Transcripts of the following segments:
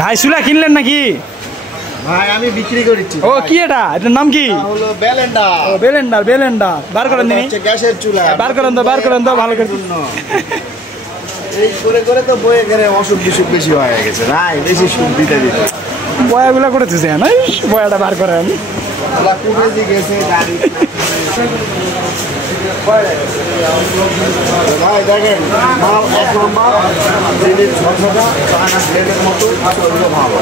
ভাই চুলা কিনলেন নাকি? ভাই আমি বিক্রি করেছি। ও কি এটা? এটার নাম কি? হলো বেলেন্ডার। ও বেলেন্ডার, বেলেন্ডার বার করেন নি? হচ্ছে গ্যাসের চুলা। বার করেন তো ভালো করে। এই করে করে তো বয়ে গেলে অসুখ বিসুখ বেশি হয়ে গেছে। ভাই বেশি সুখ দিতে দিতে বয়াগুলা করেছে না, বয়াটা বার করেন। কুমেজি গেছে গাড়ি। ভাই দেখেন মাল এক নম্বর, দিনের ঝরঝরা চায়না ব্লেডের মতো ভালো।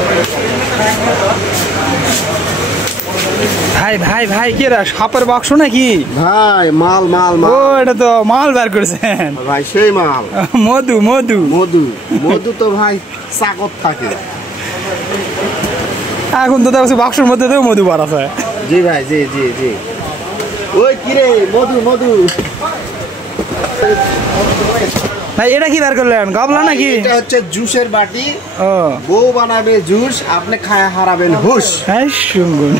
ভাই ভাই ভাই কি রে, সাপের বাক্স নাকি? ভাই মাল মাল ও এটা তো মাল বার করেছেন ভাই, সেই মাল। মধু মধু মধু মধু তো ভাই চাকত থাকে। এখন তো দেখছি বাক্সের মধ্যে তো মধু বার আছে। জি ভাই, জি জি জি। ওই কিরে মধু মধু। ভাই এটা কি বার করলেন, গাবলা নাকি? এটা হচ্ছে জুসের বাটি। ও বউ বানাবে জুস, আপনি খায় হারাবেন হুশ। হ্যাঁ শুনুন,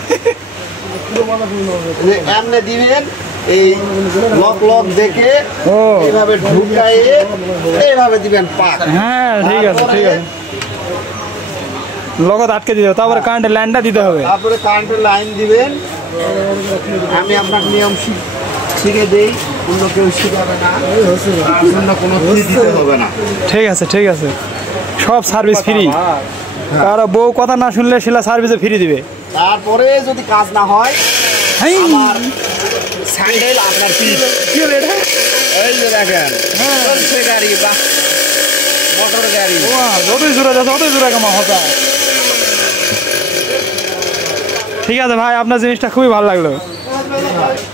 এমনি দিবেন এই লক লক দেখে ও এইভাবে ঢুকাইয়ে এইভাবে দিবেন পাক। হ্যাঁ ঠিক আছে ঠিক আছে, লগত আটকে দিতে হবে, তারপরে কারেন্টের লাইনটা দিতে হবে। তারপরে কারেন্টের লাইন দিবেন। আমি আপনার নিয়ম শিখে দেই, অন্য কেউ শিখাবে না, তার জন্য কোনো ফি দিতে হবে না। ঠিক আছে ঠিক আছে, সব সার্ভিস ফ্রি। কারো বউ কথা না শুনলে সেটা সার্ভিসে ফ্রি দিবে। তারপরে যদি কাজ না হয় আমার স্যান্ডেল আপনার পিঠ। কি হলো এটা? এই যে দেখেন চলছে গাড়ি বা মোটর গাড়ি। যতই জোরে যাচ্ছে ততই জোরে কামা হতা। ঠিক আছে ভাই, আপনার জিনিসটা খুবই ভালো লাগলো।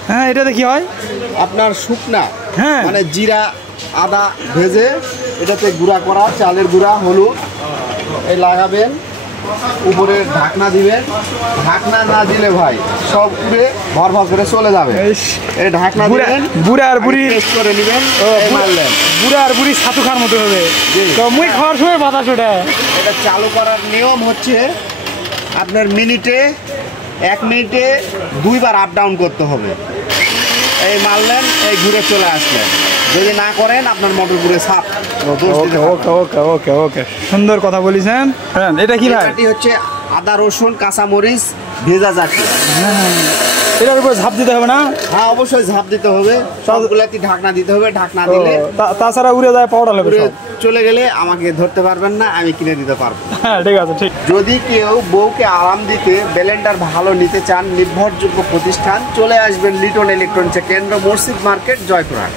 হ্যাঁ এটাতে কি হয়? আপনার শুকনা, হ্যাঁ মানে জিরা আদা ভেজে এটাতে গুঁড়া করা চালের গুঁড়া, হলুদ এই লাগাবেন, উপরে ঢাকনা দিবেন। ঢাকনা না দিলে ভাই সব উড়ে ভর ভর করে চলে যাবে। এই ঢাকনা দিবেন, বুড়া আর বুড়ি টেস্ট করে নেবেন, মারলেন। বুড়া আর বুড়ি ছাতু খাওয়ার মতো হবে। তো মুই খাওয়ার সময় বাতাস ওটা। এটা চালু করার নিয়ম হচ্ছে আপনার মিনিটে 1 মিনিটে 2 বার আপ ডাউন করতে হবে। এই মারলেন, এই ঘুরে চলে আসলেন। যদি না করেন আপনার মোটর ঘুরে সাপ। ওকে ওকে ওকে ওকে ওকে, সুন্দর কথা বলেছেন। এটা কি ভাই? এটি হচ্ছে আদা রসুন কাঁচামরিচ ভেজা জাতীয়। এটার উপর ঝাঁপ দিতে হবে না? হ্যাঁ অবশ্যই ঝাঁপ দিতে হবে, সবগুলাতে ঢাকনা দিতে হবে। ঢাকনা দিলে তাছাড়া উড়ে যায়, পাউডার হবে। চলে গেলে আমাকে ধরতে পারবেন না, আমি কিনে দিতে পারবো। হ্যাঁ ঠিক আছে ঠিক। যদি কেউ বউকে আরাম দিতে ব্লেন্ডার ভালো নিতে চান, নির্ভরযোগ্য প্রতিষ্ঠান, চলে আসবেন লিটন ইলেকট্রনিক্স কেন্দ্র, মসজিদ মার্কেট, জয়পুরহাট।